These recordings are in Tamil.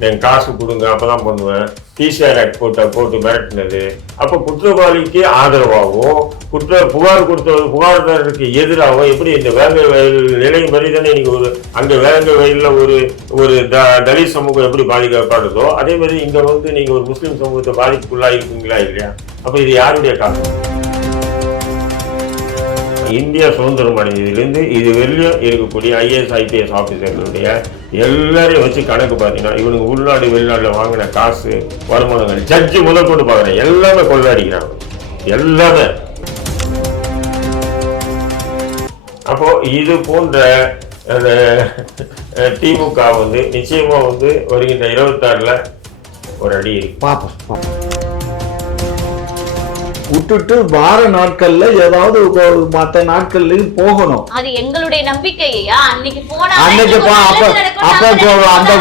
என் காசு கொடுங்க அப்பதான் பண்ணுவேன். டிசிஆர் ஆக்ட் போட்ட போட்டு மிரட்டினது. அப்போ குற்றவாளிக்கு ஆதரவாகவும் குற்ற புகார் கொடுத்த புகார்தாரருக்கு எதிராகவும் எப்படி இந்த வேங்க வயல் நிலை மாதிரி தானே இன்னைக்கு ஒரு அங்க வேங்க வயல்ல ஒரு ஒரு த தலித் சமூகம் எப்படி பாதிக்கப்படுதோ அதே மாதிரி இங்க வந்து நீங்க ஒரு முஸ்லீம் சமூகத்தை பாதிப்புக்குள்ளாயிருக்கீங்களா இல்லையா? அப்ப இது யாருடைய காரணம் இந்தியா சுதந்திரம் அடைஞ்சதுலேருந்து இது வெளியும் இருக்கக்கூடிய ஐஏஎஸ் ஐபிஎஸ் ஆஃபீஸர்களுடைய எல்லாரையும் வச்சு கணக்கு பார்த்தீங்கன்னா இவனுக்கு உள்நாடு வெளிநாட்டில் வாங்கின காசு வருமானங்கள் ஜட்ஜு முதல் கொண்டு பார்க்குறேன் எல்லாமே கொள்ளாடிக்கிறாங்க. எல்லாமே. அப்போ இது போன்ற அந்த, திமுக வந்து நிச்சயமா வந்து வருகின்ற இருபத்தாறுல ஒரு அடி பார்ப்போம் விட்டுட்டு வார நாட்கள்ல ஏதாவது மத்த நாட்கள்லயும் போகணும். அது எங்களுடைய நம்பிக்கையா? அன்னைக்கு போனா அன்னைக்கு அப்ப அப்ப அந்த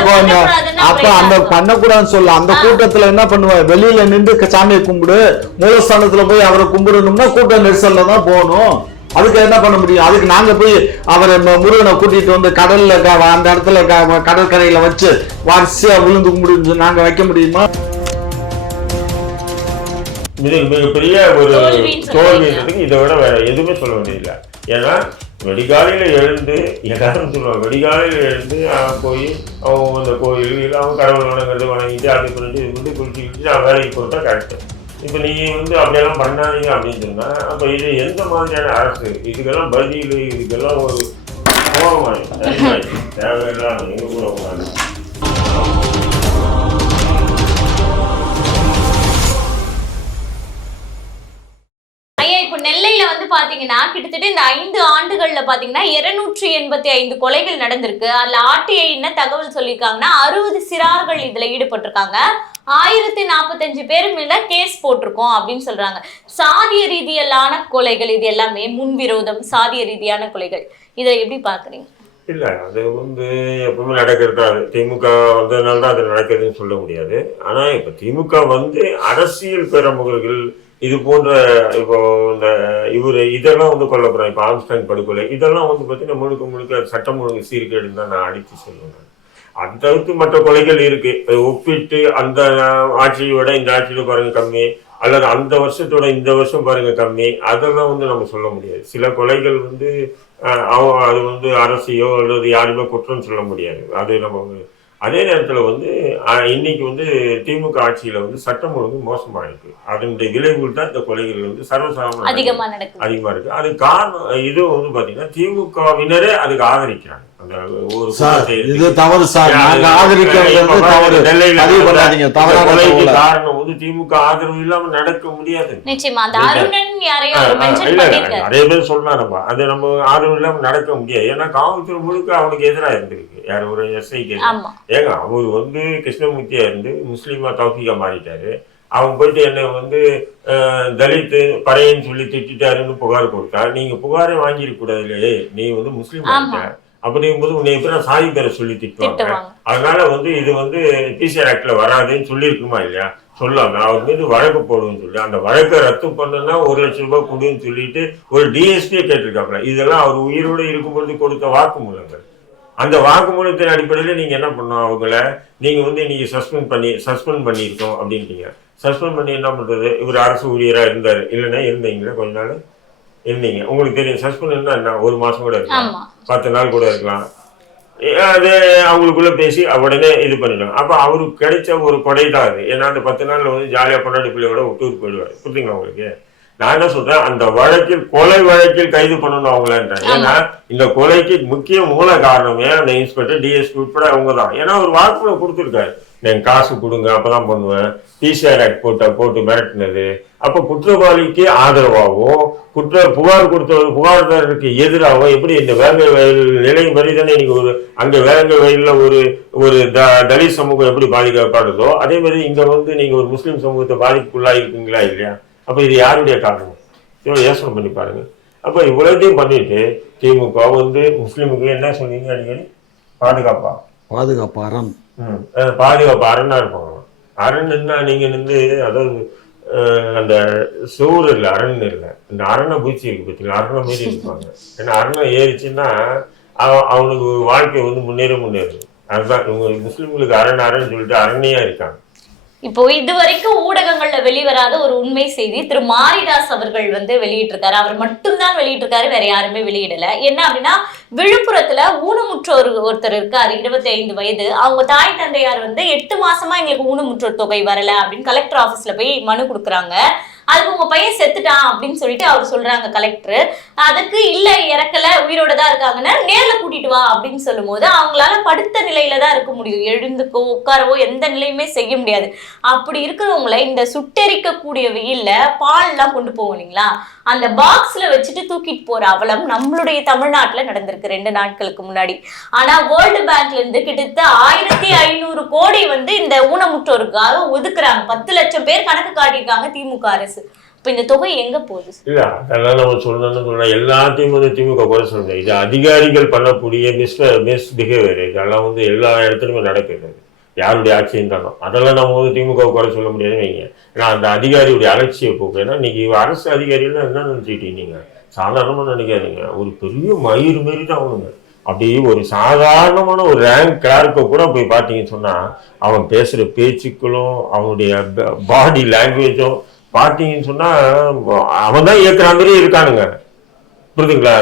அப்ப அந்த பண்ணக்கூடாதுன்னு சொல்ல. அந்த கூட்டத்துல என்ன பண்ணுவேன் வெளியில நின்று சாமியை கும்பிடு. மூலஸ்தானத்துல போய் அவரை கும்பிடணும்னா கூட்ட நெரிசல்ல தான் போகணும். அதுக்கு என்ன பண்ண முடியும்? அதுக்கு நாங்க போய் அவரை முருகனை கூட்டிட்டு வந்து கடல்ல அந்த இடத்துல கடற்கரையில வச்சு வரிசையா விழுந்து கும்பிடு நாங்க வைக்க முடியுமா? இது மிகப்பெரிய ஒரு. தோல்வின்றதுக்கு இதை விட வேற எதுவுமே சொல்ல வேண்டியதில்லை. ஏன்னா வெடிகாலையில எழுந்து எல்லாரும் சொல்லுவாங்க வெடிகாலையில எழுந்து அவன் போய் அவன் அந்த கோயில் அவன் கடவுள் வணங்குறது வணங்கிட்டு அப்படி பண்ணிட்டு இது வந்து குளிச்சுக்கிட்டு அவன் வேலைக்கு போட்டா கரெக்டு இப்போ நீ வந்து அப்படியெல்லாம் பண்ணாதீங்க அப்படின்னு சொன்னா அப்போ இது எந்த மாதிரியான அரசு? இதுக்கெல்லாம் பதில் இதுக்கெல்லாம் ஒரு கோபமாக தேவையில்லாம் எங்க கூட கிட்டத்தட்ட இந்த ஐந்து ஆண்டுகள்ல பாத்தீங்கன்னா இருநூற்றி எண்பத்தி ஐந்து கொலைகள் நடந்திருக்கு. அதுல ஆர்டிஐ என்ன தகவல் சொல்லியிருக்காங்கன்னா அறுபது சிறார்கள் இதுல ஈடுபட்டிருக்காங்க. ஆயிரத்தி நாற்பத்தஞ்சு பேர் மேல கேஸ் போட்டிருக்கோம் அப்படின்னு சொல்றாங்க. சாதிய ரீதியிலான கொலைகள் இது எல்லாமே முன்விரோதம் சாதிய ரீதியான கொலைகள். இதை எப்படி பாக்குறீங்க இல்லை அது வந்து எப்பவுமே நடக்கிறது அது திமுக வந்ததுனால தான் அது நடக்கிறதுன்னு சொல்ல முடியாது. ஆனால் இப்போ திமுக வந்து அரசியல் பிரமுகர்கள் இது போன்ற இப்போ இந்த இவர் இதெல்லாம் வந்து கொல்லப்படுறாங்க இப்போ ஆம்ஸ்டாங் படுகொலை இதெல்லாம் வந்து பார்த்தீங்கன்னா முழுக்க முழுக்க சட்டம் ஒழுங்கு சீர்கேடுன்னு தான் நான் அடித்து சொல்லுவேன். அந்த தவிர்த்து மற்ற கொலைகள் இருக்கு. ஒப்பிட்டு அந்த ஆட்சியோட இந்த ஆட்சியில பாருங்க கம்மி அல்லது அந்த வருஷத்தோட இந்த வருஷம் பாருங்க கம்மி அதெல்லாம் வந்து நம்ம சொல்ல முடியாது. சில கொலைகள் வந்து அவங்க அது வந்து அரசையோ அல்லது யாருமே குற்றம் சொல்ல முடியாது. அது நம்ம வந்து- அதே நேரத்தில் வந்து இன்னைக்கு வந்து திமுக ஆட்சியில வந்து சட்டம் ஒழுங்கு மோசமாக இருக்கு. அதனுடைய விளைவுகள் தான் இந்த கொலைகள் வந்து சர்வசாதாரண அதிகமா நடக்குது. அதிகமா இருக்கு. அது காரணம் இது வந்து பாத்தீங்கன்னா திமுகவினரே அதுக்கு ஆதரிக்கிறாங்க. சார் குற்றத்தை இது தவறு சார். நாங்க ஆதரிக்கிறது இப்ப வந்து தவறு நெல்லையில பதிவு நடந்த பண்ணாதீங்க. இந்த தவறான கொலைக்கு தகவலை. காரணம் வந்து திமுக ஆதரவு இல்லாம நடக்க முடியாது. நிச்சயமா அந்த நிறைய பேர் நம்ம அது நம்ம ஆதரவு இல்லாம நடக்க முடியாது. ஏன்னா காவல்துறை முழுக்க அவனுக்கு எதிராக இருந்திருக்கு. யார் ஒரு எஸ்ஐக்கு ஆமா. ஏங்க அவர் வந்து கிருஷ்ணமூர்த்தியா இருந்து முஸ்லீமா தௌஃபிகா மாறிட்டாரு. அவன் போயிட்டு என்னை வந்து தலித்து பறையன்னு சொல்லி திட்டாருன்னு புகார் கொடுத்தா நீங்க புகாரே வாங்கிருக்க கூடாதுலே நீ வந்து முஸ்லீம். ஆகிட்ட அப்படிங்கும்போது உன்னை எப்படி சாதி பேரை சொல்லி திட்டுவாங்க. அதனால வந்து இது வந்து பிசிஆர் ஆக்ட்ல வராதுன்னு சொல்லியிருக்குமா இல்லையா? சொல்லாம அவர் மீது வழக்கு போடுன்னு சொல்லி அந்த வழக்கை ரத்து பண்ணனா ஒரு லட்சம் ரூபாய் கொடுன்னு சொல்லிட்டு ஒரு டிஎஸ்பியே கேட்டிருக்காப்ல இதெல்லாம் அவர் உயிரோடு இருக்கும்பொழுது கொடுத்த வாக்குமூலங்கள் அந்த வாக்குமூலத்தின் அடிப்படையில் நீங்க என்ன பண்ணணும் அவங்கள? நீங்க வந்து இன்னைக்கு சஸ்பெண்ட் பண்ணி சஸ்பெண்ட் பண்ணியிருக்கோம் அப்படின்ட்டீங்க. சஸ்பெண்ட் பண்ணி என்ன பண்றது? இவர் அரசு ஊழியரா இருந்தாரு. இல்லைன்னா இருந்தீங்களா கொஞ்ச நாள். இருந்தீங்க. உங்களுக்கு தெரியும் சஸ்பெண்ட் என்ன? ஒரு மாசம் கூட இருக்கலாம். பத்து நாள் கூட இருக்கலாம். அது அவங்களுக்குள்ள பேசி உடனே இது பண்ணிடுவாங்க அப்ப அவருக்கு கிடைச்ச ஒரு கொடை தான் அது. ஏன்னா அந்த பத்து நாள்ல வந்து ஜாலியா பொண்டாட்டி பிள்ளையோட விட்டு போயிடுவாரு. புரியுதுங்களா உங்களுக்கு? நான் என்ன சொல்றேன் அந்த வழக்கில் கொலை வழக்கில் கைது பண்ணணும் அவங்களன்றேன் ஏன்னா இந்த கொலைக்கு முக்கிய மூல காரணமே அந்த இன்ஸ்பெக்டர் டிஎஸ்பி உட்பட அவங்க தான். ஏன்னா ஒரு வாக்குமூலம் கொடுத்துருக்காரு. என் காசு கொடுங்க அப்பதான் பண்ணுவேன். பிசிஆர் ஆக்ட் போட்ட போட்டு மிரட்டினது. அப்ப குற்றவாளிக்கு ஆதரவாகவும் குற்ற புகார் கொடுத்த புகார்தாரருக்கு எதிராகவும் எப்படி இந்த வேங்க வயல் நிலை மாதிரி தானே இன்னைக்கு ஒரு அங்க வேங்க வயலில் ஒரு ஒரு த தலித் சமூகம் எப்படி பாதிக்கப்படுதோ அதே மாதிரி இங்க வந்து நீங்க ஒரு முஸ்லீம் சமூகத்தை பாதிப்புக்குள்ளாயிருக்கீங்களா இல்லையா? அப்ப இது யாருடைய காரணம்? இவ்வளவு யோசனை பண்ணி பாருங்க. அப்ப இவ்வளவுத்தையும் பண்ணிட்டு திமுக வந்து முஸ்லீமுக்கு என்ன சொன்னீங்க அடிக்கடி? பாதுகாப்பா? பாதுகாப்பு அறம். பாதுகாப்பு அரணாக இருப்பாங்க. அரண்னா நீங்க வந்து அதாவது அந்த சுவர் இல்லை அரண் இல்லை. இந்த அரணை பூச்சி இருக்கு பார்த்தீங்களா அரணை மாரி இருப்பாங்க. ஏன்னா அரணை ஏறிச்சுன்னா அவ- அவனுக்கு வாழ்க்கை வந்து முன்னேற முன்னேறும். அதுதான் இவங்க முஸ்லீம்களுக்கு அரண் அரண் சொல்லிட்டு அரண்யா இருக்காங்க. இப்போ இதுவரைக்கும் ஊடகங்கள்ல வெளிவராத ஒரு உண்மை செய்தி திரு மாரிதாஸ் அவர்கள் வந்து வெளியிட்டிருக்காரு. அவர் மட்டும்தான் வெளியிட்டிருக்காரு வேற யாருமே வெளியிடல. என்ன அப்படின்னா விழுப்புரத்துல ஊனமுற்றோர் ஒருத்தர் இருக்காரு இருபத்தி ஐந்து வயது. அவங்க தாய் தந்தையார் வந்து எட்டு மாசமா எங்களுக்கு ஊனமுற்றோர் தொகை வரல அப்படின்னு கலெக்டர் ஆபீஸ்ல போய் மனு கொடுக்குறாங்க. அதுக்கு உங்க பையன் செத்துட்டான் அப்படின்னு சொல்லிட்டு அவர் சொல்றாங்க கலெக்டர் அதுக்கு இல்ல இறக்கல உயிரோட தான் இருக்காங்கன்னா நேர்ல கூட்டிட்டு வா அப்படின்னு சொல்லும்போது அவங்களால படுத்த நிலையில தான் இருக்க முடியும். எழுந்துக்கோ உட்காரவோ எந்த நிலையுமே செய்ய முடியாது. அப்படி இருக்கிறவங்களை இந்த சுட்டெரிக்கக்கூடிய வெயில்ல பால் எல்லாம் கொண்டு போவோம் இல்லைங்களா? அந்த பாக்ஸ்ல வச்சுட்டு தூக்கிட்டு போற அவலம் நம்மளுடைய தமிழ்நாட்டுல நடந்திருக்கு ரெண்டு நாட்களுக்கு முன்னாடி. ஆனா வேர்ல்டு பேங்க்ல இருந்து கிட்டத்தட்ட ஆயிரத்தி ஐநூறு கோடி வந்து இந்த ஊனமுற்றோருக்காக ஒதுக்குறாங்க. பத்து லட்சம் பேர் கணக்கு காட்டியிருக்காங்க திமுக அரசு. இப்ப இந்த தொகை எங்க போகுது? இல்ல அதெல்லாம் நம்ம சொல்லணும்னு எல்லாத்தையும் வந்து திமுக குறை சொல்லுங்க. இது அதிகாரிகள் பண்ணக்கூடிய மிஸ் மிஸ் பிஹேவியர் இதெல்லாம் வந்து எல்லா இடத்துலையுமே நடக்குது. யாருடைய ஆட்சி இருந்தாலும் அதெல்லாம் நம்ம வந்து திமுக குறை சொல்ல முடியாது வைங்க. ஏன்னா அந்த அதிகாரியுடைய அலட்சிய போக்கு. ஏன்னா இன்னைக்கு அரசு அதிகாரியெல்லாம் என்ன நினைச்சிட்டீங்க நீங்க சாதாரணமாக நினைக்காதீங்க. ஒரு பெரிய மயிர் மாரி தான் அவனுங்க. அப்படியே ஒரு சாதாரணமான ஒரு ரேங்க் கிளார்க்கை கூட போய் பார்த்தீங்கன்னு சொன்னால் அவன் பேசுகிற பேச்சுக்களும் அவனுடைய பாடி லாங்குவேஜும் பார்த்தீங்கன்னு சொன்னால் அவன் தான் இயக்குற மாதிரியே இருக்கானுங்க. புரியுதுங்களா?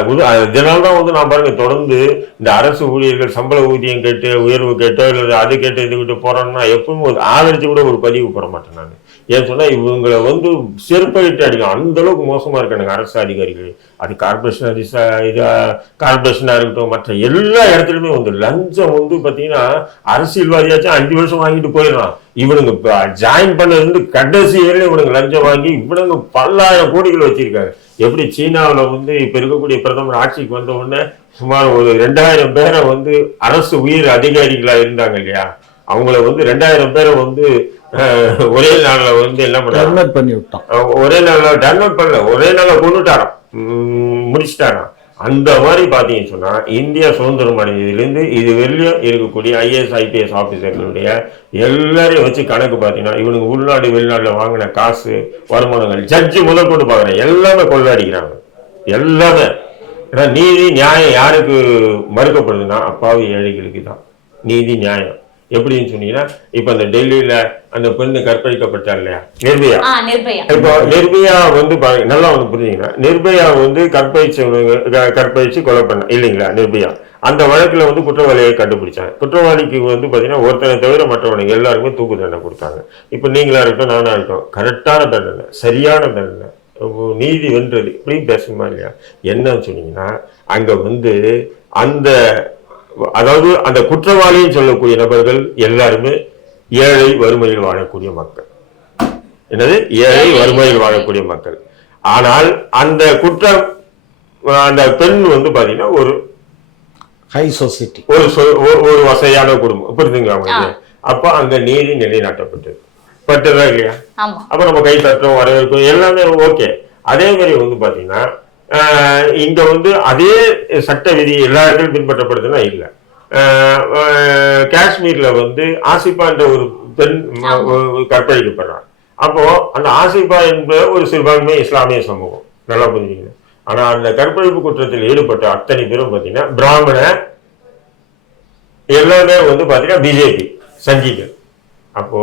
இதனால தான் வந்து நான் பாருங்க தொடர்ந்து இந்த அரசு ஊழியர்கள் சம்பள ஊதியம் கேட்டு உயர்வு கேட்டோ இல்லை அது கேட்டு இது கிட்ட போறோம்னா எப்பவும் ஒரு ஆதரிச்சு கூட ஒரு பதிவு போட மாட்டேன் நான். ஏன் சொன்னால் இவங்களை வந்து செருப்பையிட்டு அடிக்கும் அந்த அளவுக்கு மோசமாக இருக்கானுங்க அரசு அதிகாரிகள். அது கார்பரேஷன் அதிசா இதாக கார்பரேஷனாக இருக்கட்டும் மற்ற எல்லா இடத்துலையுமே வந்து லஞ்சம் வந்து பார்த்தீங்கன்னா அரசியல்வாதியாச்சும் அஞ்சு வருஷம் வாங்கிட்டு போயிடலாம் இவனுங்க ஜாயின் பண்ணது கடைசி ஏரியில் இவனுங்க லஞ்சம் வாங்கி இவனுங்க பல்லாயிரம் கோடிகள் வச்சிருக்காரு. எப்படி சீனாவில் வந்து இப்போ இருக்கக்கூடிய பிரதமர் ஆட்சிக்கு வந்த உடனே சுமார் ஒரு ரெண்டாயிரம் பேரை வந்து அரசு உயர் அதிகாரிகளாக இருந்தாங்க இல்லையா? அவங்கள வந்து ரெண்டாயிரம் பேரை வந்து ஒரே நாள்ல வந்து என்ன டெர்மினேட் பண்ணி விட்டான். ஒரே நாள்ல டர்னோட் பண்ணல. ஒரே நாள்ல கொண்டுட்டாராம். முடிச்சிட்டாராம். அந்த மாதிரி பாத்தீங்கன்னு சொன்னா இந்தியா சுதந்திரம் அடைஞ்சதுலேருந்து இது வெளியும் இருக்கக்கூடிய ஐஏஎஸ் ஐபிஎஸ் ஆபீசர்களுடைய எல்லாரையும் வச்சு கணக்கு பார்த்தீங்கன்னா இவனுக்கு உள்நாடு வெளிநாட்டுல வாங்கின காசு வருமானங்கள் ஜட்ஜு முதல் கொண்டு பார்க்குறேன் எல்லாமே கொள்ளடிக்கிறாங்க எல்லாமே. ஏன்னா நீதி நியாயம் யாருக்கு மறுக்கப்படுதுன்னா அப்பாவி ஏழைகளுக்கு தான். நீதி நியாயம். எப்படின்னு சொன்னீங்கன்னா இப்ப அந்த டெல்லியில அந்த பெண்ணு கற்பழிக்கப்பட்டார் இல்லையா? நிர்பயா. இப்போ நிர்பயா வந்து நல்லா வந்து புரிஞ்சுங்கன்னா நிர்பயா வந்து கற்பழிச்சவனுங்க க- கற்பழிச்சு கொலை பண்ண இல்லைங்களா நிர்பயா? அந்த வழக்குல வந்து குற்றவாளியை கண்டுபிடிச்சாங்க. குற்றவாளிக்கு வந்து பாத்தீங்கன்னா ஒருத்தனை தவிர மற்றவனுக்கு எல்லாருக்குமே தூக்கு தண்டனை கொடுத்தாங்க. இப்போ நீங்களா இருக்கட்டும் நானா இருக்கட்டும் கரெக்டான தண்டனை சரியான தண்டனை நீதி வென்றது இப்படியும் பேசணுமா இல்லையா? என்னன்னு சொன்னீங்கன்னா அங்க வந்து அந்த அதாவது அந்த குற்றவாளின்னு சொல்லக்கூடிய நபர்கள் எல்லாருமே ஏழை வறுமையில் வாழக்கூடிய மக்கள். என்னது? ஏழை வறுமையில் வாழக்கூடிய மக்கள். ஆனால் அந்த குற்றம் அந்த பெண் வந்து பாத்தீங்கன்னா ஒரு ஹை சொசைட்டி ஒரு சொ- ஒரு- ஒரு வசதியான குடும்பம். புரியுதுங்களா உங்களுக்கு? அப்ப அங்க நீதி நிலைநாட்டப்பட்டது பட்டதா இல்லையா? ஆமா. அப்ப நம்ம கை தட்டுறோம் வரவேற்கும் எல்லாமே ஓகே. அதே மாதிரி வந்து பாத்தீங்கன்னா இங்க வந்து அதே சட்ட விதி எல்லா இடத்துலையும் பின்பற்றப்படுதுன்னா இல்லை. காஷ்மீர்ல வந்து ஆசிஃபான்ற ஒரு பெண் கற்பழிக்கப்படுறான். அப்போ அந்த ஆசிஃபா என்ப ஒரு சிறுபான்மை இஸ்லாமிய சமூகம் நல்லா புரிஞ்சுக்கணும் ஆனா அந்த கற்பழிப்பு குற்றத்தில் ஈடுபட்ட அத்தனை பேரும் பாத்தீங்கன்னா பிராமண எல்லாமே வந்து பாத்தீங்கன்னா பிஜேபி சங்கிகள். அப்போ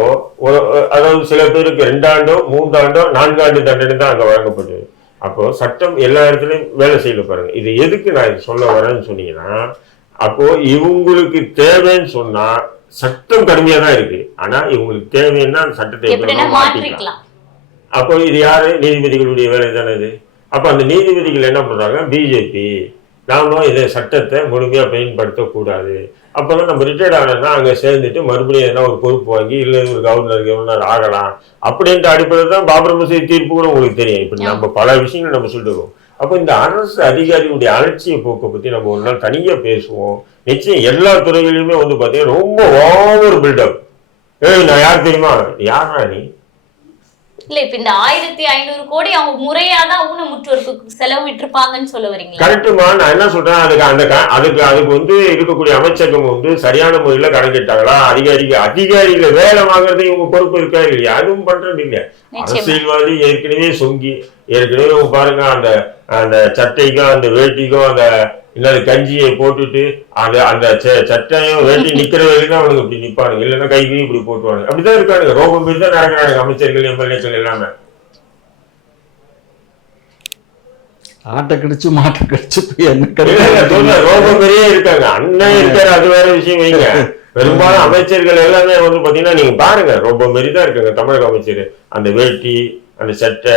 அதாவது சில பேருக்கு ரெண்டாண்டோ மூன்றாண்டோ நான்காண்டு தண்டனை தான் அங்க வழங்கப்படுது அப்போ சட்டம் எல்லா இடத்துலயும் வேலை செய்யல பாருங்க. இது எதுக்கு நான் இது சொல்ல வரேன்னு சொன்னீங்கன்னா அப்போ இவங்களுக்கு தேவைன்னு சொன்னா சட்டம் கடுமையா தான் இருக்கு. ஆனா இவங்களுக்கு தேவைன்னா அந்த சட்டத்தை மாற்றிக்கலாம். அப்போ இது யாரு? நீதிபதிகளுடைய வேலை தானே இது. அப்ப அந்த நீதிபதிகள் என்ன பண்றாங்க பிஜேபி நாம இதை சட்டத்தை முழுமையா பயன்படுத்தக்கூடாது. அப்பதான் நம்ம ரிட்டையர்ட் ஆனோம்னா அங்க சேர்ந்துட்டு மறுபடியும் எதனா ஒரு பொறுப்பு வாங்கி இல்ல ஒரு கவர்னர் கவர்னர் ஆகலாம் அப்படின்ற அடிப்படையில் தான் பாபர் மசூதி தீர்ப்பு கூட உங்களுக்கு தெரியும். இப்படி நம்ம பல விஷயங்கள் நம்ம சொல்லிருக்கோம். அப்போ இந்த அரசு அதிகாரிகளுடைய அலட்சிய போக்கை பத்தி நம்ம ஒரு நாள் தனியா பேசுவோம். நிச்சயம் எல்லா துறைகளிலுமே வந்து பாத்தீங்கன்னா ரொம்ப ஓவர் பில்டப் ஏய் நான் யார் தெரியுமா? யாரா நீ? இல்ல இப்ப இந்த ஆயிரத்தி ஐநூறு கோடி அவங்க முறையாதான் ஊனமுற்றோருக்கு செலவிட்டிருப்பாங்கன்னு சொல்ல வரீங்களா? கரெக்டுமா நான் என்ன சொல்றேன் அதுக்கு அந்த அதுக்கு அதுக்கு வந்து இருக்கக்கூடிய அமைச்சகம் வந்து சரியான முறையில கணக்கிட்டாங்களா அதிகாரிகள் அதிகாரிகள் வேலை வாங்குறது இவங்க பொறுப்பு இருக்கா இல்லையா? அதுவும் பண்றது இல்ல அரசியல்வாதி ஏற்கனவே சொங்கி ஏற்கனவே பாருங்க அந்த அந்த சட்டைக்கும் அந்த வேட்டிக்கும் அந்த இன்னொரு கஞ்சியை போட்டுட்டு அந்த அந்த ச- சட்டையும் வேட்டி நிக்கிற வரைக்கும் தான் அவனுக்கு இப்படி நிப்பானுங்க. இல்லைன்னா கைகையும் இப்படி போட்டுவானுங்க அப்படிதான் இருக்கானுங்க. ரோபம் பேர் தான் நடக்கிறானுங்க அமைச்சர்கள் எம்எல்ஏக்கள் எல்லாமே. ஆட்டை கடிச்சு மாட்டை கடிச்சு போய் என்ன ரோபம் பெரிய இருக்காங்க. அண்ணன் இருக்காரு அது வேற விஷயம் வைங்க. பெரும்பாலும் அமைச்சர்கள் எல்லாமே வந்து பாத்தீங்கன்னா நீங்க பாருங்க ரொம்ப மாரி தான் இருக்காங்க தமிழக அமைச்சர். அந்த வேட்டி அந்த சட்டை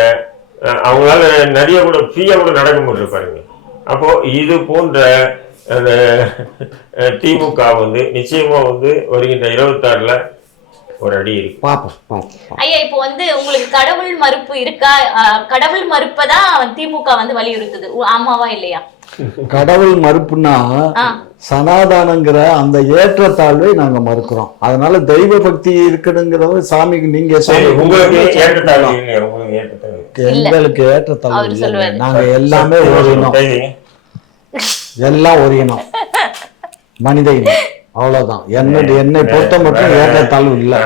அவங்களால நிறைய கூட ஃப்ரீயா கூட நடக்க முடியல பாருங்க. அப்போ இது போன்ற அந்த திமுக வந்து நிச்சயமா வந்து வருகின்ற இருபத்தாறுல ஒரு அடி. ஐயா இப்போ வந்து உங்களுக்கு கடவுள் மறுப்பு இருக்கா? அஹ், கடவுள் மறுப்பதான் திமுக வந்து வலியுறுத்துது? ஆமாவா இல்லையா? கடவுள் மறுப்புன்னா ஆ. சனாதானங்கிற அந்த ஏற்றத்தாழ்வை நாங்க மறுக்கிறோம். அதனால தெய்வ பக்தி இருக்குதுங்கிறத சாமிக்கு நீங்க எங்களுக்கு ஏற்றத்தாழ்வு இல்லை. நாங்க எல்லாமே ஒரு இனம். எல்லாம் ஒரு இனம். மனித இனம். அவ்வளவுதான். என்ன என்னை பொறுத்த மட்டும் ஏற்றத்தாழ்வு இல்லை.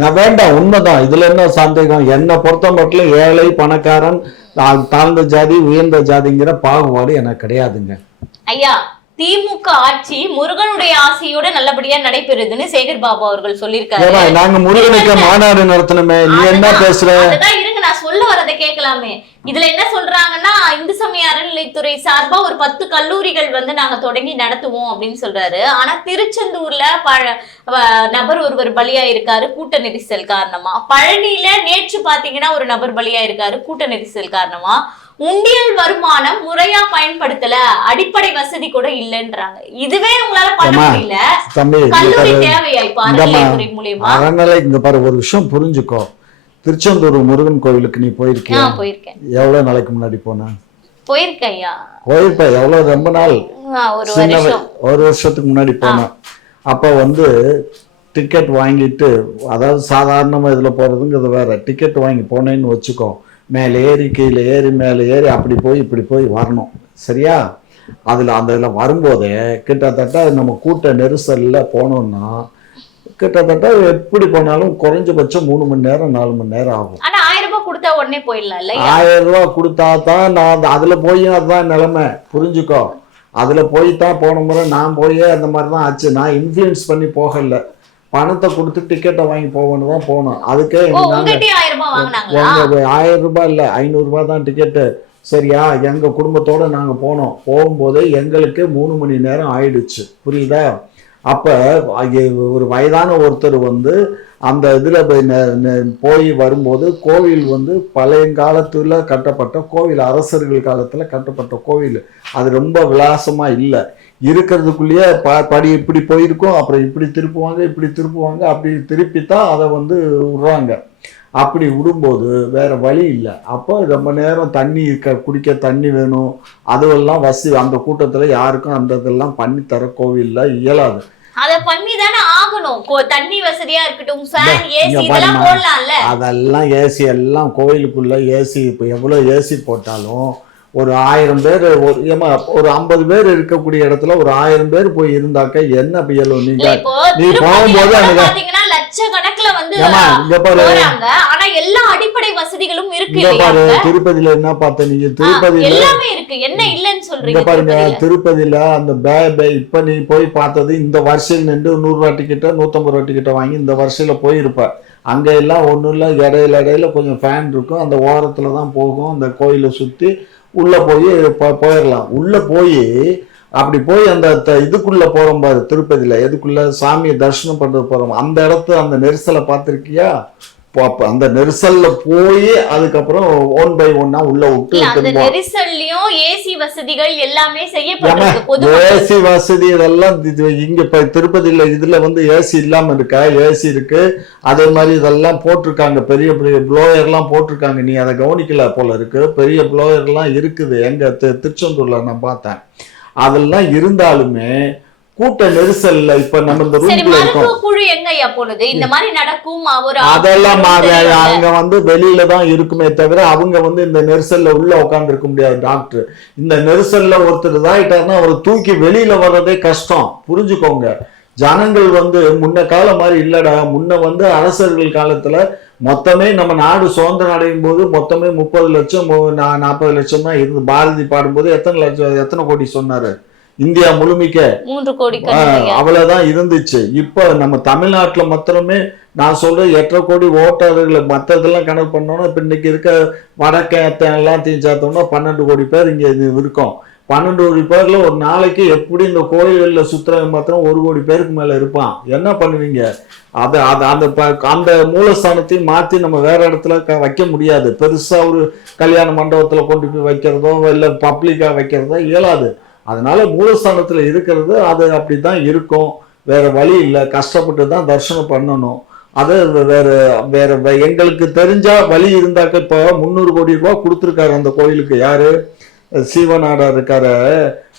நான் வேண்டாம் உண்மைதான். இதுல என்ன சந்தேகம்? என்னை பொறுத்த மட்டும் ஏழை பணக்காரன் தாழ்ந்த ஜாதி உயர்ந்த ஜாதிங்கிற பாகுபாடு எனக்கு கிடையாதுங்க. ஐயா திமுக ஆட்சி முருகனுடைய ஆசையோட நல்லபடியா நடைபெறுதுன்னு சேகர் பாபு அவர்கள் சொல்லியிருக்காரு. நாங்க முருகனுக்கு மாநாடு நடத்தணுமே. நீ என்ன பேசுற? இருங்க நான் சொல்ல வரதை கேட்கலாமே. இதுல என்ன சொல்றாங்கன்னா இந்து சமய அறநிலைத்துறை சார்பா ஒரு பத்து கல்லூரிகள் வந்து நாங்க தொடங்கி நடத்துவோம் அப்படின்னு சொல்றாரு. ஆனா திருச்செந்தூர்ல பழ நபர் ஒருவர் பலியா இருக்காரு கூட்ட நெரிசல் காரணமா. பழனியில நேற்று பாத்தீங்கன்னா ஒரு நபர் பலியா இருக்காரு கூட்ட நெரிசல் காரணமா. உண்டியல் வருமானம் முறையா பயன்படுத்தல. அடிப்படை வசதி கூட இல்லைன்றாங்க. இதுவே உங்களால பண்ண முடியல. கல்லூரி. தேவையா இப்ப மூலியமா? அறநிலை இங்க பாரு ஒரு விஷயம் புரிஞ்சுக்கோ. திருச்செந்தூர் முருகன் கோவிலுக்கு நீ போயிருக்கியா? போயிருக்கேன். எவ்வளவு நாளைக்கு முன்னாடி போன? போயிருக்கேன் போயிருப்ப எவ்வளவு ரொம்ப நாள்? ஒரு வருஷத்துக்கு முன்னாடி போனேன் அப்ப வந்து டிக்கெட் வாங்கிட்டு அதாவது சாதாரணமா இதுல போறதுங்கிறது வேற. டிக்கெட் வாங்கி போனேன்னு வச்சுக்கோ. மேலே ஏறி கீழே ஏறி மேலே ஏறி அப்படி போய் இப்படி போய் வரணும். சரியா? அதுல அந்த இதுல வரும்போதே கிட்டத்தட்ட நம்ம கூட்ட நெரிசல்ல போனோம்னா கிட்டத்தட்ட எப்படி போனாலும் குறைஞ்சபட்சம் மூணு மணி நேரம் நாலு மணி நேரம் ஆகும். ஆயிரம் ரூபாய் கொடுத்தா உடனே போயிடலாம் ஆயிரம் ரூபாய் கொடுத்தா தான் நான் அந்த- அதுல போய் அதுதான் நிலைமை. புரிஞ்சுக்கோ. அதுல போய் தான் போன முறை நான் போய் அந்த மாதிரி தான் ஆச்சு. நான் இன்ஃப்ளூயன்ஸ் பண்ணி போகல. பணத்தை கொடுத்து டிக்கெட்டை வாங்கி போகணும் தான் போனோம் அதுக்கே ஆயிரம் ரூபாய் இல்ல ஐநூறு ரூபாய் தான் டிக்கெட்டு சரியா எங்க குடும்பத்தோட நாங்க போனோம். போகும்போதே எங்களுக்கு மூணு மணி நேரம் ஆயிடுச்சு. புரியுதா? அப்ப ஒரு வயதான ஒருத்தர் வந்து அந்த இதுல போய் வரும்போது கோவில் வந்து பழையங்காலத்துல கட்டப்பட்ட கோவில் அரசர்கள் காலத்துல கட்டப்பட்ட கோவில். அது ரொம்ப விலாசமா இல்லை. இருக்கிறதுக்குள்ளேயே ப படி இப்படி போயிருக்கும் அப்புறம் இப்படி திருப்புவாங்க இப்படி திருப்புவாங்க அப்படி திருப்பி தான் அதை வந்து விடுறாங்க. அப்படி விடும்போது வேற வழி இல்லை. அப்போ ரொம்ப நேரம் தண்ணி க குடிக்க தண்ணி வேணும். அதுவெல்லாம் வசதி அந்த கூட்டத்தில் யாருக்கும் அந்த இதெல்லாம் பண்ணி தர கோவில்ல இயலாது. அத பண்ணி தானே ஆகணும். தண்ணி வசதியா இருக்கட்டும் ஃபேன் ஏசி இதெல்லாம். போடலாம்ல. அதெல்லாம் ஏசி எல்லாம் கோவிலுக்குள்ள ஏசி இப்போ எவ்வளோ ஏசி போட்டாலும் ஒரு ஆயிரம் பேர் ஒரு ஏமா ஒரு ஐம்பது பேர் இருக்கக்கூடிய இடத்துல ஒரு ஆயிரம் பேர் போய் இருந்தாக்க என்ன புயலும் நீங்க நீ போகும்போது லட்சக்கணக்குல வந்து ஆனா எல்லா அடிப்படை வசதிகளும் இருக்கு பாரு திருப்பதியில என்ன பார்த்த நீங்க? திருப்பதியில எல்லாமே இருக்கு. என்ன இல்லன்னு சொல்றீங்க பாருங்க திருப்பதியில? அந்த பே பே இப்ப நீ போய் பார்த்தது இந்த வரிசையில் நின்று நூறுரூவா டிக்கெட்டை நூற்றம்பது ரூபா டிக்கெட்டை வாங்கி இந்த வரிசையில போயிருப்ப. அங்க எல்லாம் ஒன்றும் இல்லை இடையில இடையில கொஞ்சம் ஃபேன் இருக்கும். அந்த ஓரத்துல தான் போகும். அந்த கோயிலை சுத்தி உள்ள போய் போயிடலாம் உள்ள போய் அப்படி போய் அந்த இதுக்குள்ளே இதுக்குள்ள போறோம் பாரு திருப்பதியில். எதுக்குள்ள? சாமியை தரிசனம் பண்றது போறோம். அந்த இடத்த அந்த நெரிசலை பார்த்திருக்கியா? அந்த நெரிசல்ல போய் அதுக்கப்புறம் ஒன் பை ஒன்னா உள்ள விட்டு அந்த நெரிசல்லையும் ஏசி வசதிகள் எல்லாமே செய்யப்பட்டிருக்கு. ஏசி வசதி இதெல்லாம் இது இங்க இப்ப திருப்பதியில இதுல வந்து ஏசி இல்லாம இருக்கா? ஏசி இருக்கு. அதே மாதிரி இதெல்லாம் போட்டிருக்காங்க. பெரிய பெரிய ப்ளோயர் எல்லாம் போட்டிருக்காங்க. நீ அதை கவனிக்கல போல இருக்கு. பெரிய ப்ளோயர் எல்லாம் இருக்குது. எங்க திருச்செந்தூர்ல நான் பார்த்தேன். அதெல்லாம் இருந்தாலுமே கூட்ட நெரிசல்ல இப்ப நம்ம இந்த ரூம்ல குழு எங்க ஐயா போனது? இந்த மாதிரி நடக்கும் ஒரு அதெல்லாம். அங்க வந்து வெளியில தான் இருக்குமே தவிர அவங்க வந்து இந்த நெரிசல்ல உள்ள உட்கார்ந்து இருக்க முடியாது டாக்டர். இந்த நெரிசல்ல ஒருத்தர் இதாயிட்டாருன்னா அவரை தூக்கி வெளியில வர்றதே கஷ்டம். புரிஞ்சுக்கோங்க. ஜனங்கள் வந்து முன்ன காலம் மாதிரி இல்லடா. முன்ன வந்து அரசர்கள் காலத்துல மொத்தமே நம்ம நாடு சுதந்திரம் அடையும் போது மொத்தமே முப்பது லட்சம் நாற்பது லட்சம் தான் இருந்து பாரதி பாடும்போது எத்தனை லட்சம் எத்தனை கோடி சொன்னாரு? இந்தியா முழுமிக்க மூன்று கோடி அவ்வளவுதான் இருந்துச்சு. இப்போ நம்ம தமிழ்நாட்டுல மாத்திரமே நான் சொல்றேன் எட்டரை கோடி ஓட்டர்களை மற்றதெல்லாம் கணக்கு பண்ணோம்னா இப்போ இன்னைக்கு இருக்க வடக்கேத்த எல்லாத்தையும் சேர்த்தோம்னா பன்னெண்டு கோடி பேர் இங்க இது இருக்கோம். பன்னெண்டு கோடி பேர்ல ஒரு நாளைக்கு எப்படி இந்த கோயில்கள்ல சுத்துறவன் மாத்திரம் ஒரு கோடி பேருக்கு மேல இருப்பான்? என்ன பண்ணுவீங்க? அது அது அந்த அந்த மூலஸ்தானத்தையும் மாத்தி நம்ம வேற இடத்துல வைக்க முடியாது. பெருசா ஒரு கல்யாண மண்டபத்துல கொண்டு போய் வைக்கிறதோ இல்ல பப்ளிக்கா வைக்கிறதோ இயலாது. அதனால மூலஸ்தானத்துல இருக்கிறது அது அப்படிதான் இருக்கும். வேற வழி இல்லை. கஷ்டப்பட்டு தான் தரிசனம் பண்ணணும். அது வேற வேற எங்களுக்கு தெரிஞ்சா வழி இருந்தாக்க இப்போ முந்நூறு கோடி ரூபாய் கொடுத்துருக்காரு அந்த கோயிலுக்கு யாரு? சீவநாடார் இருக்காரு.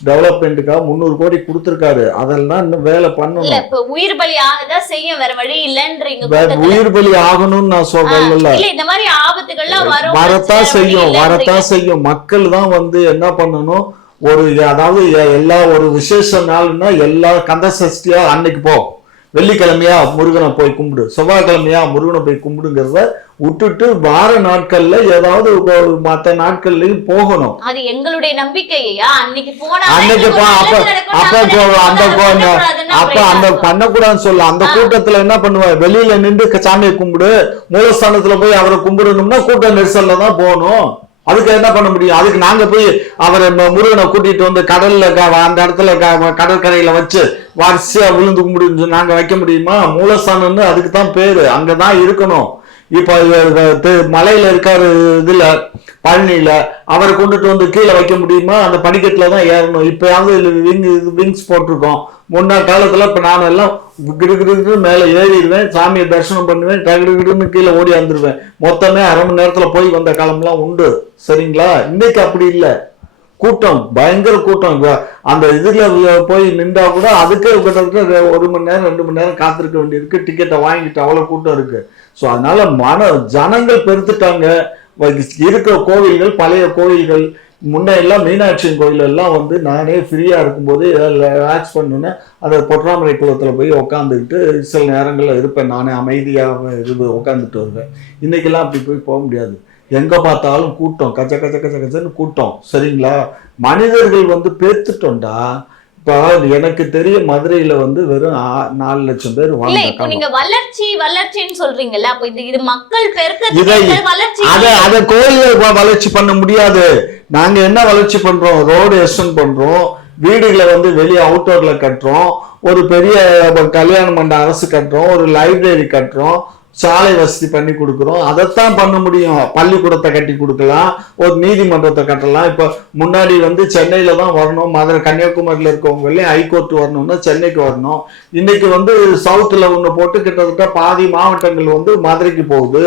டெவலப்மெண்ட்டுக்காக முந்நூறு கோடி கொடுத்துருக்காரு. அதெல்லாம் இன்னும் வேலை பண்ணணும். இப்ப உயிர் பலி ஆகதான் செய்யும். வேற வழி இல்லன்றீங்க. உயிர் பலி ஆகணும்னு நான் சொல்றேன்ல இல்ல இந்த மாதிரி ஆபத்துகள்லாம் வரும். வரத்தான் செய்யும். வரத்தான் செய்யும். மக்கள் தான் வந்து என்ன பண்ணணும்? ஒரு அதாவது எல்லா ஒரு விசேஷ நாள்னா எல்லா கந்த சஷ்டியா அன்னைக்கு போ. வெள்ளிக்கிழமையா முருகனை போய் கும்பிடு. செவ்வாய்க்கிழமையா முருகனை போய் கும்பிடுங்கிறத விட்டுட்டு வார நாட்கள்ல ஏதாவது ஒரு மத்த நாட்கள்லயும் போகணும். அது எங்களுடைய நம்பிக்கையா? அன்னைக்கு அன்னைக்கு பா- அப்ப அப்ப அந்த அப்ப அந்த பண்ணக்கூடாதுன்னு சொல்ல அந்த கூட்டத்துல என்ன பண்ணுவ? வெளியில நின்று சாமியை கும்பிடு. மூலஸ்தானத்துல போய் அவரை கும்பிடணும்னா கூட்ட நெரிசல்ல தான் போகணும். அதுக்கு என்ன பண்ண முடியும்? அதுக்கு நாங்க போய் அவரை முருகனை கூட்டிட்டு வந்து கடல்ல அந்த இடத்துல க- கடற்கரையில வச்சு வரிசையா விழுந்து கும்பிடுன்னு நாங்க வைக்க முடியுமா? மூலஸ்தானம்னு அதுக்கு தான் பேரு. அங்கதான் இருக்கணும். இப்ப மலையில இருக்காரு இதுல பழனியில அவரை கொண்டுட்டு வந்து கீழே வைக்க முடியுமா? அந்த படிக்கட்டுல தான் ஏறணும். இப்பயாவது விங் விங்ஸ் போட்டிருக்கோம். முன்னாள் காலத்துல இப்ப நான் எல்லாம் கிடுகிடு மேல ஏறிடுவேன் சாமியை தரிசனம் பண்ணுவேன் டகுடுன்னு கீழே ஓடி வந்துருவேன். மொத்தமே அரை மணி நேரத்துல போய் வந்த காலம்லாம் உண்டு. சரிங்களா? இன்னைக்கு அப்படி இல்லை. கூட்டம் பயங்கர கூட்டம். அந்த இதுல போய் நின்றா கூட அதுக்கே கிட்டத்தட்ட ஒரு மணி நேரம் ரெண்டு மணி நேரம் காத்திருக்க வேண்டியிருக்கு. டிக்கெட்டை வாங்கிட்டு அவ்வளவு கூட்டம் இருக்கு. ஸோ அதனால மன ஜனங்கள் பெருத்துட்டாங்க. இருக்கிற கோவில்கள் பழைய கோவில்கள் முன்ன எல்லாம் மீனாட்சி கோயில் எல்லாம் வந்து நானே ஃப்ரீயாக இருக்கும்போது ரிலாக்ஸ் பண்ணுன்னு அந்த பொற்றாமரை குளத்தில் போய் உக்காந்துக்கிட்டு சில நேரங்களில் இருப்பேன். நானே அமைதியாக இருந்து உட்காந்துட்டு வருவேன். இன்றைக்கெல்லாம் அப்படி போய் போக முடியாது. எங்கே பார்த்தாலும் கூட்டம். கச்ச கச்ச கச்ச கச்சன்னு கூட்டம். சரிங்களா? மனிதர்கள் வந்து பேத்துட்டோண்டா இப்போ எனக்கு தெரிய மதுரையில வந்து வெறும் நாலு லட்சம் பேர் இல்ல இப்போ நீங்க வளர்ச்சி வளர்ச்சின்னு சொல்றீங்கல்ல அப்ப இது இது மக்கள் பெருக்கத்துக்கு வளர்ச்சி அத அத கோயில வளர்ச்சி பண்ண முடியாது. நாங்க என்ன வளர்ச்சி பண்றோம்? ரோடு எக்ஸ்டெண்ட் பண்றோம். வீடுகளை வந்து வெளியே அவுட்டோர்ல கட்டுறோம். ஒரு பெரிய கல்யாண மண்டபம் அரசு கட்டுறோம். ஒரு லைப்ரரி கட்டுறோம். சாலை வசதி பண்ணி கொடுக்குறோம். அதைத்தான் பண்ண முடியும். பள்ளிக்கூடத்தை கட்டி கொடுக்கலாம். ஒரு நீதிமன்றத்தை கட்டலாம். இப்போ முன்னாடி வந்து சென்னையில தான் வரணும். மதுரை கன்னியாகுமரியில் இருக்கவங்களே ஹைகோர்ட் வரணும்னா சென்னைக்கு வரணும். இன்னைக்கு வந்து சவுத்தில் ஒன்று போட்டு கிட்டத்தட்ட பாதி மாவட்டங்கள் வந்து மதுரைக்கு போகுது.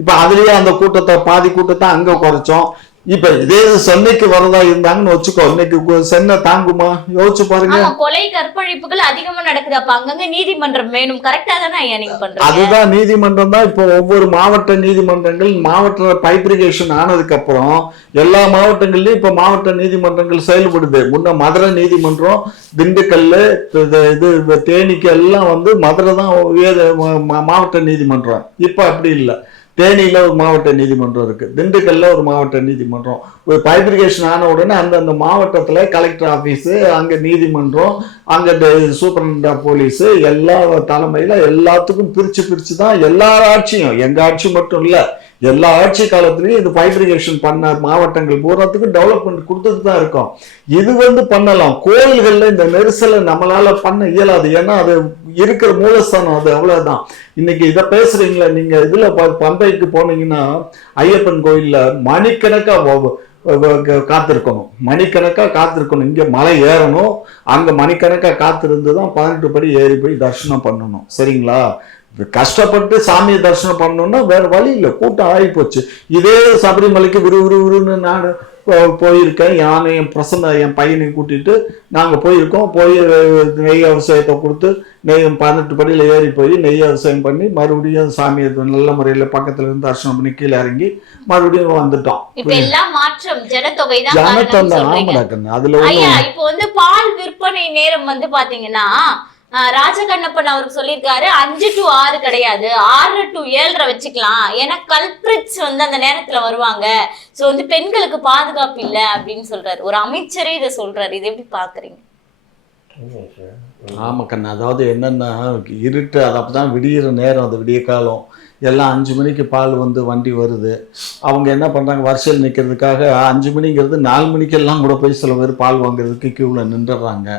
இப்போ அதுலேயே அந்த கூட்டத்தை பாதி கூட்டத்தை அங்கே குறைச்சோம். இப்ப இதே சென்னைக்கு வரதா இருந்தாங்கன்னு வச்சுக்கோ இன்னைக்கு சென்னை தாங்குமா? யோசிச்சு பாருங்க. கொலை கற்பழிப்புகள் அதிகமா நடக்குது. அப்ப அங்கங்க நீதிமன்றம் வேணும். கரெக்டா தானே ஐயா நீங்க பண்றீங்க? அதுதான் நீதிமன்றம் தான். இப்போ ஒவ்வொரு மாவட்ட நீதிமன்றங்கள் மாவட்ட பைப்ரிகேஷன் ஆனதுக்கு அப்புறம் எல்லா மாவட்டங்கள்லயும் இப்ப மாவட்ட நீதிமன்றங்கள் செயல்படுது. முன்ன மதுரை நீதிமன்றம் திண்டுக்கல் இது தேனிக்கு எல்லாம் வந்து மதுரை தான் மாவட்ட நீதிமன்றம். இப்ப அப்படி இல்லை. தேனியில் ஒரு மாவட்ட நீதிமன்றம் இருக்குது திண்டுக்கல்ல ஒரு மாவட்ட நீதிமன்றம். ஒரு பைப்ரிகேஷன் ஆன உடனே அந்தந்த மாவட்டத்தில் கலெக்டர் ஆஃபீஸு அங்கே நீதிமன்றம் அங்கே சூப்பரண்டா போலீஸு எல்லா தலைமையில் எல்லாத்துக்கும் பிரித்து பிரித்து தான் எல்லா ஆட்சியும். எங்கள் ஆட்சி மட்டும் இல்லை. எல்லா ஆட்சி காலத்துலேயும் இது பைப்ரிகேஷன் பண்ண மாவட்டங்கள் பூராத்துக்கும் டெவலப்மெண்ட் கொடுத்துட்டு தான் இருக்கும். இது வந்து பண்ணலாம். கோயில்களில் இந்த நெரிசலை நம்மளால் பண்ண இயலாது. ஏன்னா அது இருக்கிற மூலஸ்தானம் அது அவ்வளோதான் இன்னைக்கு இதை பேசுறீங்களா நீங்கள் இதில் ப- பம்பைக்கு போனீங்கன்னா ஐயப்பன் கோயிலில் மணிக்கணக்காக காத்திருக்கணும். மணிக்கணக்காக காத்திருக்கணும். இங்கே மலை ஏறணும். அங்கே மணிக்கணக்காக காத்திருந்து தான் பதினெட்டு படி ஏறி போய் தரிசனம் பண்ணணும். சரிங்களா? கஷ்டப்பட்டு சாமியை தரிசனம் பண்ணணும்னா வேற வழி இல்லை. கூட்டம் ஆகி போச்சு இதே சபரிமலைக்கு விறு விறு விறுன்னு நான் போயிருக்கேன். யானை என் பிரசன்ன என் பையனை கூட்டிட்டு நாங்கள் போயிருக்கோம். போய் நெய் அவசியத்தை கொடுத்து நெய் பதினெட்டு படியில் ஏறி போய் நெய் அவசியம் பண்ணி மறுபடியும் சாமியை நல்ல முறையில் பக்கத்துல இருந்து தரிசனம் பண்ணி கீழே இறங்கி மறுபடியும் வந்துட்டோம். ஜனத்தொகை தான் கண்ணு அதுல இப்போ வந்து பால் விற்பனை நேரம் வந்து பாத்தீங்கன்னா ராஜகண்ணப்பன் அவருக்கு சொல்லியிருக்காரு அஞ்சு டு ஆறு கிடையாது ஆறு டு ஏழரை வச்சுக்கலாம். ஏன்னா கல்பிரிட்ஸ் வந்து அந்த நேரத்துல வருவாங்க. ஸோ வந்து பெண்களுக்கு பாதுகாப்பு இல்லை அப்படின்னு சொல்றாரு. ஒரு அமைச்சரே இதை சொல்றாரு. இதை எப்படி பாக்குறீங்க? ஆமா கண்ணா அதாவது என்னன்னா இருட்டு அது அப்பதான் விடியிற நேரம் அது விடிய காலம். எல்லாம் அஞ்சு மணிக்கு பால் வந்து வண்டி வருது. அவங்க என்ன பண்றாங்க வரிசையில் நிற்கிறதுக்காக அஞ்சு மணிங்கிறது நாலு மணிக்கெல்லாம் கூட போய் சில பேர் பால் வாங்குறதுக்கு கியூவில் நின்றுடுறாங்க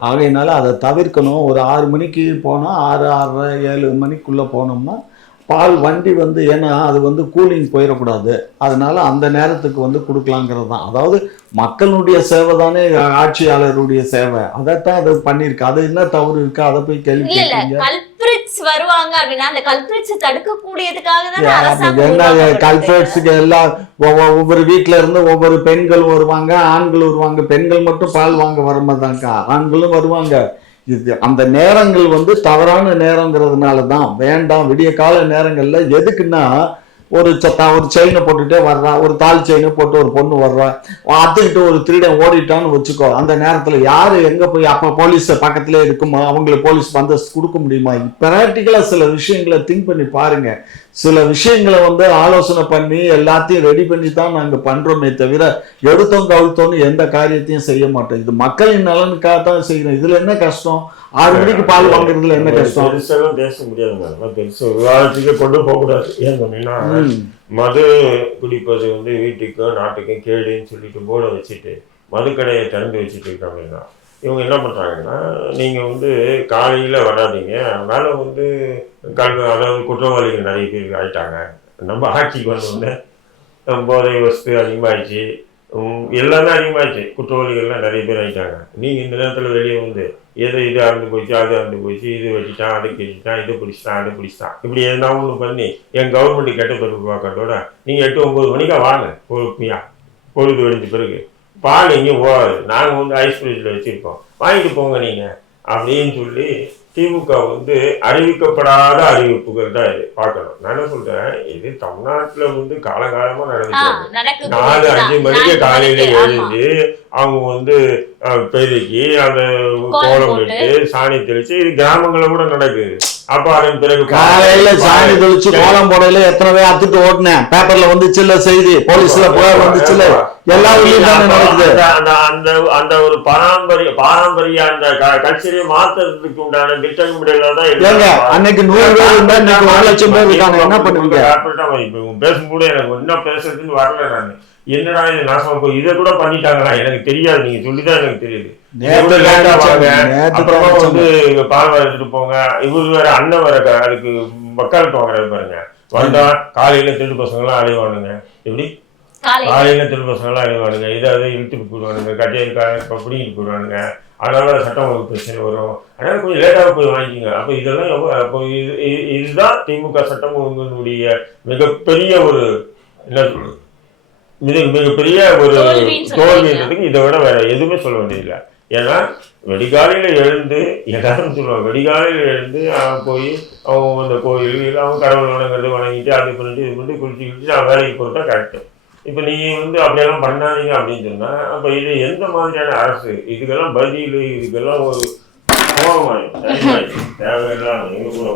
ஆகையினால அதை தவிர்க்கணும். ஒரு ஆறு மணிக்கு போனால் ஆறு ஆறரை ஏழு மணிக்குள்ளே போனோம்னா பால் வண்டி வந்து ஏன்னா அது வந்து கூலிங் போயிடக்கூடாது. அதனால அந்த நேரத்துக்கு வந்து கொடுக்கலாங்கிறது தான். அதாவது மக்களுடைய சேவை தானே ஆட்சியாளருடைய சேவை. அதைத்தான் அது பண்ணியிருக்கு. அது என்ன தவறு இருக்கு? அதை போய் கேள்வி கல்பிரிட்ஸ் வருவாங்க அப்படின்னா அந்த கல்பிரிட்ஸ் தடுக்க கூடியதுக்காக தானே அரசாங்கம் என்ன உருவாக்கப்பட்டது. கல்பேட்ஸுக்கு எல்லாம் ஒவ்வொ- ஒவ்வொரு வீட்ல இருந்து ஒவ்வொரு பெண்கள் வருவாங்க ஆண்கள் வருவாங்க. பெண்கள் மட்டும் பால் வாங்க வரமாட்டாங்க ஆண்களும் வருவாங்க. இது அந்த நேரங்கள் வந்து தவறான நேரங்கிறதுனால தான் வேண்டாம். விடிய கால நேரங்கள்ல எதுக்குன்னா ஒரு சத்தா ஒரு செயினை போட்டுட்டே வர்றான் ஒரு தால் செயினை போட்டு ஒரு பொண்ணு வர்றான் அத்துக்கிட்ட ஒரு திருடன் ஓடிட்டான்னு வச்சுக்கோ. அந்த நேரத்துல யாரு எங்க போய் அப்ப போலீஸ் பக்கத்துல இருக்குமா? அவங்களுக்கு போலீஸ் பந்தோபஸ்து கொடுக்க முடியுமா? ப்ராக்டிக்கலாக சில விஷயங்களை திங்க் பண்ணி பாருங்க. சில விஷயங்களை வந்து ஆலோசனை பண்ணி எல்லாத்தையும் ரெடி பண்ணி தான் நாங்க பண்றோமே தவிர எடுத்தோம் கவுத்தோன்னு எந்த காரியத்தையும் செய்ய மாட்டோம். இது மக்களின் நலனுக்காக தான் செய்யறோம் இதுல என்ன கஷ்டம்? ஆறு மணிக்கு பால் வாங்குறதுல என்ன கஷ்டம்? பெருசெல்லாம் பேச அதெல்லாம் பெருசு விவாதத்துக்கு கொண்டு போகக்கூடாது ஏன் சொன்னீங்கன்னா. மது குடிப்பது வந்து வீட்டுக்கும் நாட்டுக்கும் கேடுன்னு சொல்லிட்டு போர்டை வச்சுட்டு மதுக்கடையை திறந்து வச்சுட்டு இருக்காங்கன்னா இவங்க என்ன பண்ணுறாங்கன்னா நீங்கள் வந்து காலையில் வராதிங்க. அதனால் வந்து கல் அதாவது குற்றவாளிகள் நிறைய பேர் ஆகிட்டாங்க நம்ம ஆட்சிக்கு வந்தோடனே போதை வசதி அதிகமாகிடுச்சு எல்லாமே அதிகமாகிடுச்சு குற்றவாளிகள்லாம் நிறைய பேர் ஆயிட்டாங்க. நீங்கள் இந்த நேரத்தில் வெளியே வந்து எது இது அறந்து போச்சு அது அறந்து போச்சு இது வச்சுட்டான் அதை கெட்டிட்டான் இது பிடிச்சிட்டான் அதை பிடிச்சிட்டான். இப்படி எதனா ஒன்று பண்ணி என் கவர்மெண்ட் கெட்ட பிறகு பார்க்கறதோட நீங்கள் எட்டு ஒம்பது மணிக்கா வாங்க பொறுமையாக பொழுது வெடிஞ்ச பிறகு. பால் எங்கேயும் போகாது. நாங்கள் வந்து ஐஸ் ஃப்ரிட்ஜில் வச்சுருக்கோம். வாங்கிட்டு போங்க நீங்கள் அப்படின்னு சொல்லி திமுக வந்து அறிவிக்கப்படாத அறிவிப்புகள் தான் இது. பார்க்கணும். நான் என்ன சொல்கிறேன் இது தமிழ்நாட்டில் வந்து காலகாலமாக நடந்துச்சு நாலு. அஞ்சு மணிக்கு காலையில. எழுந்து அவங்க வந்து பெருக்கி அந்த கோலம். விட்டு சாணி தெளிச்சு இது கிராமங்கள்ல கூட நடக்குது அப்ப அதன் பிறகு காலையில சாணி தெளிச்சு கோலம் போடையில எத்தனை பேர் அத்துட்டு ஓட்டுனேன். பேப்பர்ல வந்துச்சுல்ல செய்தி போலீஸ்ல புகார் வந்துச்சுல்ல எல்லா நடக்குது. அந்த- அந்த அந்த ஒரு பாரம்பரிய பாரம்பரிய அந்த கல்ச்சரை மாத்துறதுக்கு உண்டான திட்டமிடல தான் அன்னைக்கு நூறு பேர் இருந்தா இன்னைக்கு ஒரு லட்சம் பேர் இருக்காங்க என்ன பண்ணுவீங்க? பேசும்போது எனக்கு என்ன பேசுறதுன்னு வரல நான். என்னடா இது நாசமா போய் இதை கூட பண்ணிட்டாங்களா எனக்கு தெரியாது. நீங்க சொல்லிதான் எனக்கு தெரியுது. அப்புறமா வந்து பால் எடுத்துட்டு போங்க. இவரு வேற அண்ணன் வேற அதுக்கு மக்களுக்கு வாங்குறது பாருங்க. வந்தா காலையில திருட்டு பசங்க எல்லாம் அழைவானுங்க எப்படி? காலையில. திருட்டு பசங்க எல்லாம் அழைவானுங்க இதாவது இழுத்துட்டு போயிடுவானுங்க. கட்டையை பிடிங்கிட்டு போயிடுவானுங்க. அதனால சட்டம் ஒழுங்கு பிரச்சனை வரும். அதனால கொஞ்சம் லேட்டாக போய் வாங்கிக்கோங்க. அப்போ இதெல்லாம் எவ்வளோ அப்போ இது இது- இதுதான் திமுக சட்டம் ஒழுங்கினுடைய மிகப்பெரிய ஒரு என்ன சொல்றது? மிக மிகப்பெரிய ஒரு. தோல்வின்றதுக்கு இதை விட வேற எதுவுமே சொல்ல வேண்டியதில்லை. ஏன்னா வெடிகாலையில் எழுந்து எல்லாரும் சொல்லுவாங்க வெடிகாலையில் எழுந்து அவன் போய் அவன் அந்த கோயில் அவன் கடவுள் வணங்குறது வணங்கிட்டு அது பண்ணிட்டு இது பண்ணிட்டு குளிச்சு குளிச்சு அவன் வேலைக்கு போகிறதா கரெக்டு இப்போ நீங்கள் வந்து அப்படியெல்லாம் பண்ணாதீங்க அப்படின்னு சொன்னால் அப்போ இது எந்த மாதிரியான அரசு? இதுக்கெல்லாம் பதில் இதுக்கெல்லாம் ஒரு கோபம் தேவையில்லாம் எங்க கூட